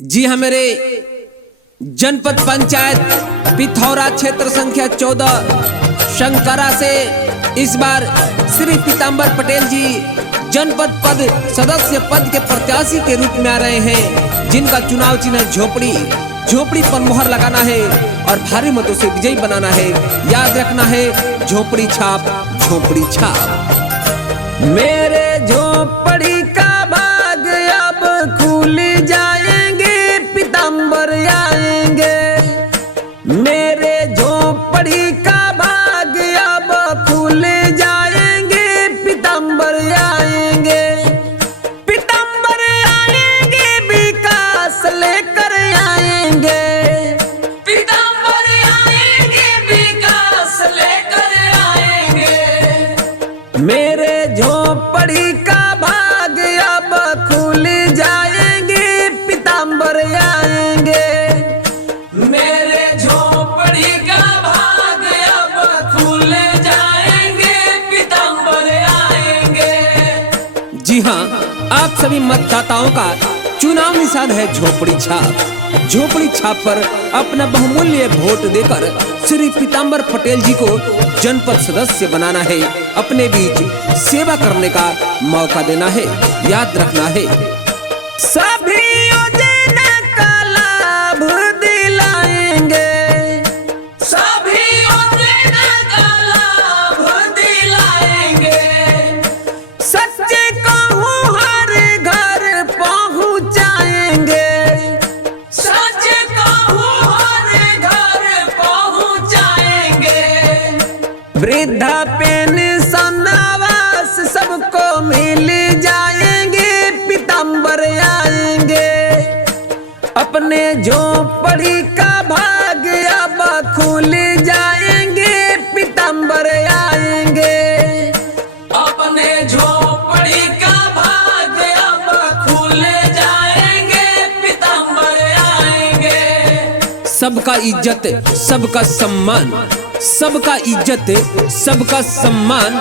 जी हाँ, मेरे जनपद पंचायत पिथौरा क्षेत्र संख्या 14 शंकरा से इस बार श्री पीताम्बर पटेल जी जनपद पद सदस्य पद के प्रत्याशी के रूप में आ रहे हैं, जिनका चुनाव चिन्ह झोपड़ी पर मुहर लगाना है और भारी मतों से विजयी बनाना है। याद रखना है, झोपड़ी छाप। मेरे झोपड़ी का भाग अब खुल जाएंगे, पीताम्बर आएंगे। मेरे झोपड़ी का भाग अब खुल जाएंगे, पीताम्बर आएंगे। पीताम्बर आएंगे, विकास लेकर आएंगे। पीताम्बर आएंगे, विकास लेकर आएंगे। मेरे झोपड़ी का भाग अब खुल जाएंगे, पीताम्बर आएंगे। मेरे झोपड़ी का भाग अब खुल जाएंगे, पीताम्बर आएंगे। जी हाँ, आप सभी मतदाताओं का चुनाव निशान है झोपड़ी छाप पर अपना बहुमूल्य वोट देकर श्री पीताम्बर पटेल जी को जनपद सदस्य बनाना है, अपने बीच सेवा करने का मौका देना है। याद रखना है, सभी योजना का लाभ दिलाएंगे। सभी योजना का लाभ दिलाएंगे। सच्चे कहूँ हर घर पहुँचाएंगे। सच कहूँ हर घर पहुँचाएंगे। वृद्धा पेंशन आवास सबको मिल जाएंगे, पीताम्बर आएंगे। अपने झोपड़ी का भाग अब खुल जाएंगे, पीताम्बर आएंगे। अपने झोपड़ी का भाग अब खुल जाएंगे, पीताम्बर आएंगे। सबका इज्जत सबका सम्मान, सबका इज्जत सबका सम्मान।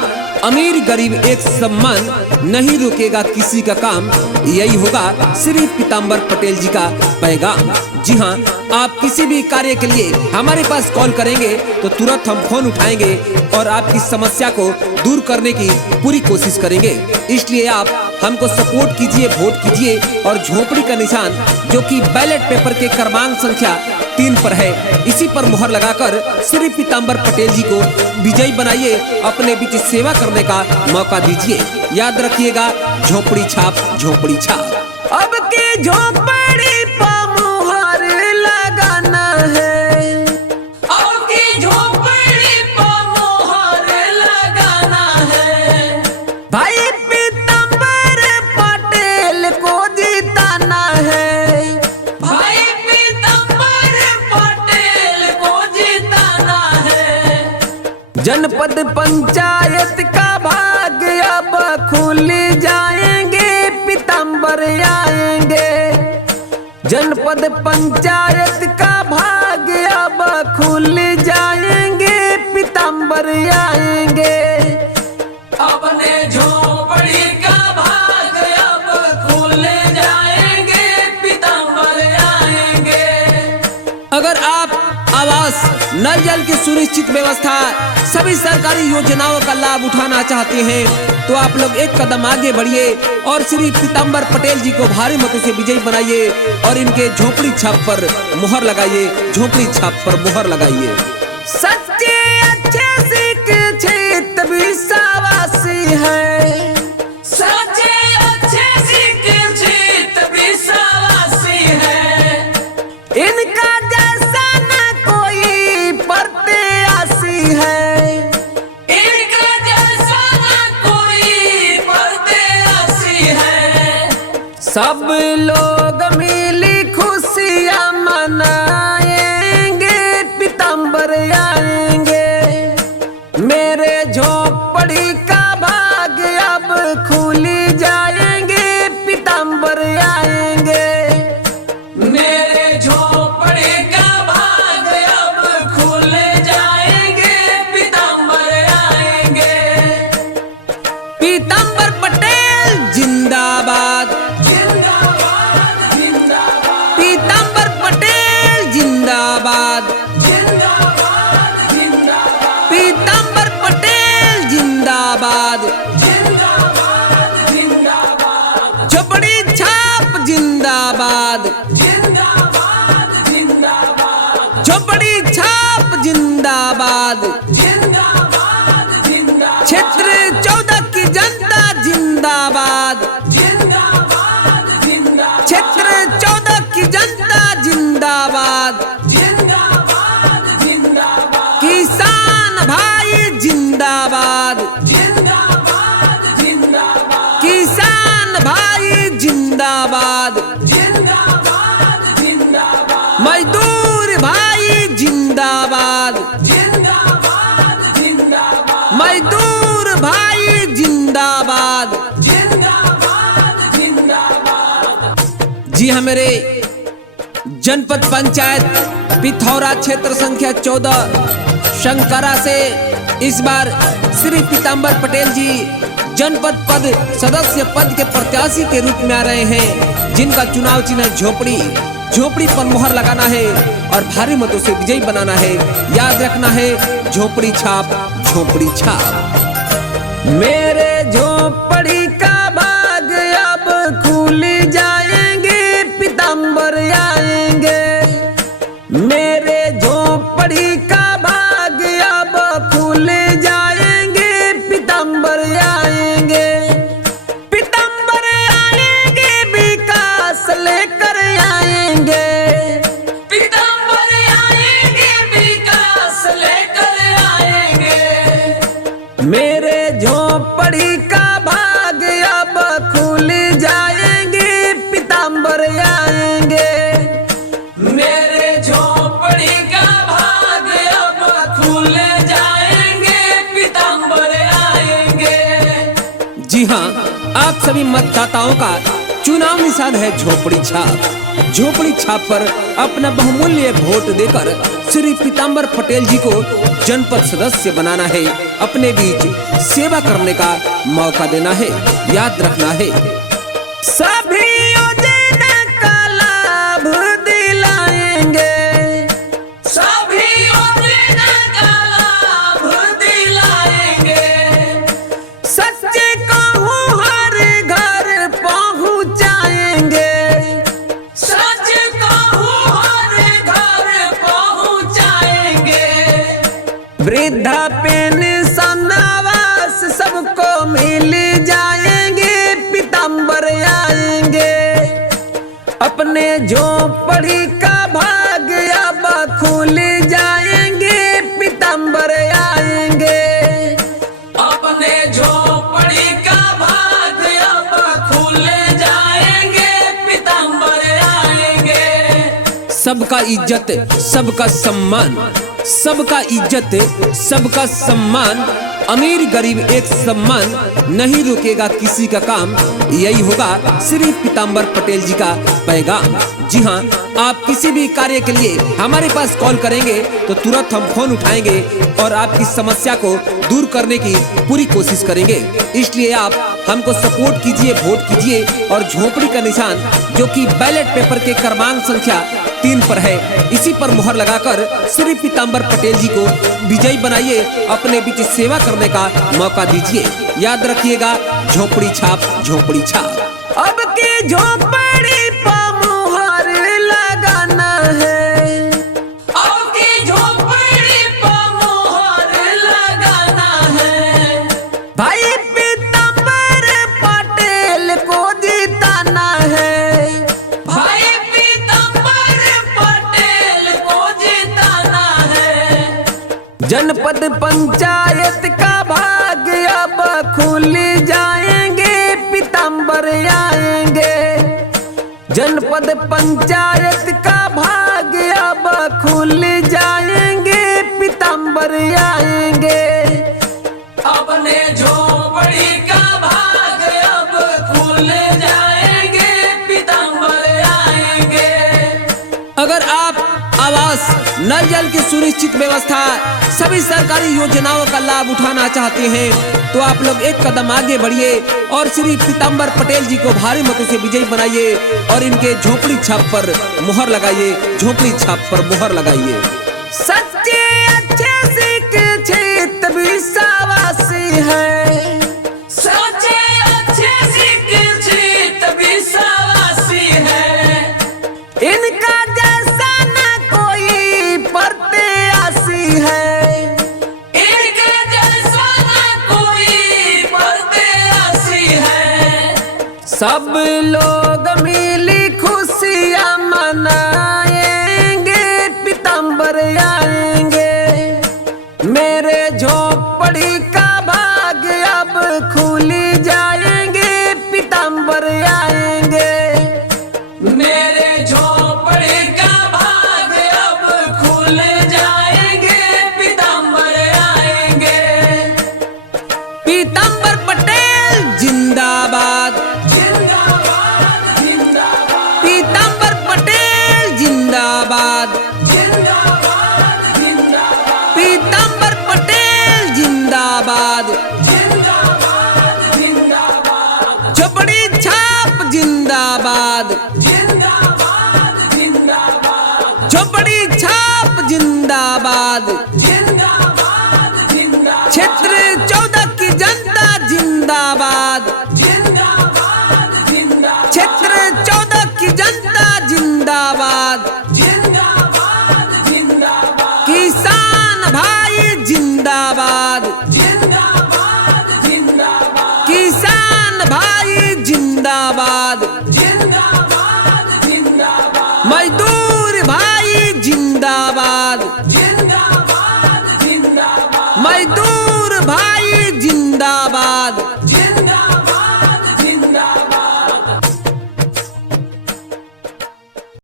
अमीर गरीब एक सम्मान, नहीं रुकेगा किसी का काम। यही होगा श्री पीताम्बर पटेल जी का पैगाम। जी हाँ, आप किसी भी कार्य के लिए हमारे पास कॉल करेंगे तो तुरंत हम फोन उठाएंगे और आपकी समस्या को दूर करने की पूरी कोशिश करेंगे। इसलिए आप हमको सपोर्ट कीजिए, वोट कीजिए और झोपड़ी का निशान जो कि बैलेट पेपर के क्रमांक संख्या 3 पर है, इसी पर मुहर लगाकर श्री पीताम्बर पटेल जी को विजयी बनाइए, अपने बीच सेवा करने का मौका दीजिए। याद रखिएगा, झोपड़ी छाप। अब की झोपड़ी पर मुहर लगाना है। अब की झोपड़ी पर मोहर लगाना है। भाई पीताम्बर पटेल को जिताना है। भाई पीताम्बर पटेल को जिताना है। जनपद पंचायत का भाग अब खुल जाएंगे, पीताम्बर आएंगे। जनपद पंचायत का भाग अब खुल जाएंगे, पीताम्बर आएंगे। अपने झोपड़ी का भाग अब खुल जाएंगे, पीताम्बर आएंगे। अगर आप आवास, नल जल की सुनिश्चित व्यवस्था, सभी सरकारी योजनाओं का लाभ उठाना चाहते हैं तो आप लोग एक कदम आगे बढ़िए और श्री पीताम्बर पटेल जी को भारी मतों से विजयी बनाइए और इनके झोपड़ी छाप पर मुहर लगाइए, झोपड़ी छाप पर मुहर लगाइए। सच्चे अच्छे शिक्षित विश्वासी है। सच्चे अच्छे शिक्षित विश्वासी है। इनका जैसा न कोई प्रत्याशी है। इनका जैसा न कोई प्रत्याशी है। सब लोग मिली खुशियाँ मनाएंगे, पीताम्बर आएंगे। मेरे झोपड़ी का भाग जिंदाबाद, जिंदाबाद जिंदाबाद झोपड़ी छाप जिंदाबाद, जिंदाबाद जिंदाबाद क्षेत्र 14 की जनता जिंदाबाद, जिंदाबाद जिंदाबाद क्षेत्र 14 की जनता जिंदाबाद, जिंदाबाद जिंदाबाद किसान भाई जिंदाबाद, जिंदाबाद जिंदाबाद किसान भाई जिंदाबाद, जिंदाबाद जिंदाबाद मजदूर भाई जिंदाबाद, जिंदाबाद जिंदाबाद मजदूर भाई जिंदाबाद। जिंदाबाद जिंदाबाद जी हाँ, मेरे जनपद पंचायत पिथौरा क्षेत्र संख्या 14 शंकरा से इस बार श्री पीताम्बर पटेल जी जनपद पद सदस्य पद के प्रत्याशी के रूप में आ रहे हैं, जिनका चुनाव चिन्ह झोपड़ी, झोपड़ी पर मुहर लगाना है और भारी मतों से विजयी बनाना है। याद रखना है, झोपड़ी छाप, झोपड़ी छाप। मेरे झोपड़ी का भाग अब खुल जाएंगे, पीताम्बर आएंगे। मेरे झोपड़ी का भाग अब खुल जाएंगे, पीताम्बर आएंगे। पीताम्बर आएंगे, विकास लेकर आएंगे। पीताम्बर आएंगे, विकास लेकर आएंगे। मेरे झोपड़ी का भाग अब खुल जाएंगे, पीताम्बर आएंगे। मेरे झोपड़ी का भाग अब खुल जाएंगे, पीताम्बर आएंगे। जी हाँ, आप सभी मतदाताओं का चुनाव निशान है झोपड़ी छाप। झोपड़ी छाप पर अपना बहुमूल्य वोट देकर श्री पीताम्बर पटेल जी को जनपद सदस्य बनाना है, अपने बीच सेवा करने का मौका देना है। याद रखना है, सभी योजना का लाभ दिलाएंगे, सभी योजना का लाभ दिलाएंगे। सच्चे कहूँ हर घर पहुँचाएंगे। सच कहूँ हर घर पहुँचाएंगे। वृद्धा पेंशन आवास सबको मिल जाएंगे, पीताम्बर आएंगे। अपने झोपड़ी का भाग अब खुल जाएंगे, पीताम्बर आएंगे। अपने झोपड़ी का भाग अब खुल जाएंगे, पीताम्बर आएंगे। सबका इज्जत, सबका सम्मान, सबका इज्जत, सबका सम्मान। अमीर गरीब एक सम्मान, नहीं रुकेगा किसी का काम। यही होगा श्री पीताम्बर पटेल जी का पैगाम। जी हाँ, आप किसी भी कार्य के लिए हमारे पास कॉल करेंगे तो तुरंत हम फोन उठाएंगे और आपकी समस्या को दूर करने की पूरी कोशिश करेंगे। इसलिए आप हमको सपोर्ट कीजिए, वोट कीजिए और झोपड़ी का निशान जो कि बैलेट पेपर के क्रमांक संख्या 3 पर है, इसी पर मुहर लगाकर श्री पीताम्बर पटेल जी को विजयी बनाइए, अपने बीच सेवा करने का मौका दीजिए। याद रखिएगा, झोपड़ी छाप, झोपड़ी छाप। अब की झोपड़ी पर मुहर लगाना है, अब की झोपड़ी पर मोहर लगाना है। भाई पीताम्बर पटेल को जिताना है। भाई पीताम्बर पटेल को जिताना है। जनपद पंचायत का भाग अब खुल जाएंगे, पीताम्बर आएंगे। जनपद पंचायत का भाग अब खुल जाएंगे, पीताम्बर आएंगे। अपने झोपड़ी का भाग अब खुल जाएंगे, पीताम्बर आएंगे। अगर आप आवास, नल जल की सुनिश्चित व्यवस्था, सभी सरकारी योजनाओं का लाभ उठाना चाहते हैं तो आप लोग एक कदम आगे बढ़िए और श्री पीताम्बर पटेल जी को भारी मतों से विजयी बनाइए और इनके झोपड़ी छाप पर मुहर लगाइए, झोपड़ी छाप पर मुहर लगाइए। सच्चे अच्छे शिक्षित विश्वासी है, सच्चे अच्छे शिक्षित विश्वासी है। सब लोग मिली खुशियाँ मनाएंगे, पीताम्बर आएंगे। मेरे झोपड़ी का भाग अब खुल जाएंगे, पीताम्बर आएंगे। मेरे झोपड़ी का भाग अब खुल जाएंगे, पीताम्बर आएंगे। पीताम्बर पटेल जिंदाबाद, जिंदाबाद जिंदाबाद, पीताम्बर पटेल जिंदाबाद, जिंदाबाद जिंदाबाद, पीताम्बर पटेल जिंदाबाद। जिंदाबाद जिंदाबाद, झोपड़ी छाप जिंदाबाद, जिंदाबाद जिंदाबाद, झोपड़ी छाप जिंदाबाद। जिंदाबाद जिंदाबाद, क्षेत्र 14 की जनता जिंदाबाद, जिंदाबाद जिंदाबाद, क्षेत्र 14 की जनता जिंदाबाद। जिंदाबाद जिंदाबाद, किसान भाई जिंदाबाद, जिंदाबाद जिंदाबाद, किसान भाई जिंदाबाद, जिंदाबाद जिंदाबाद, मजदूर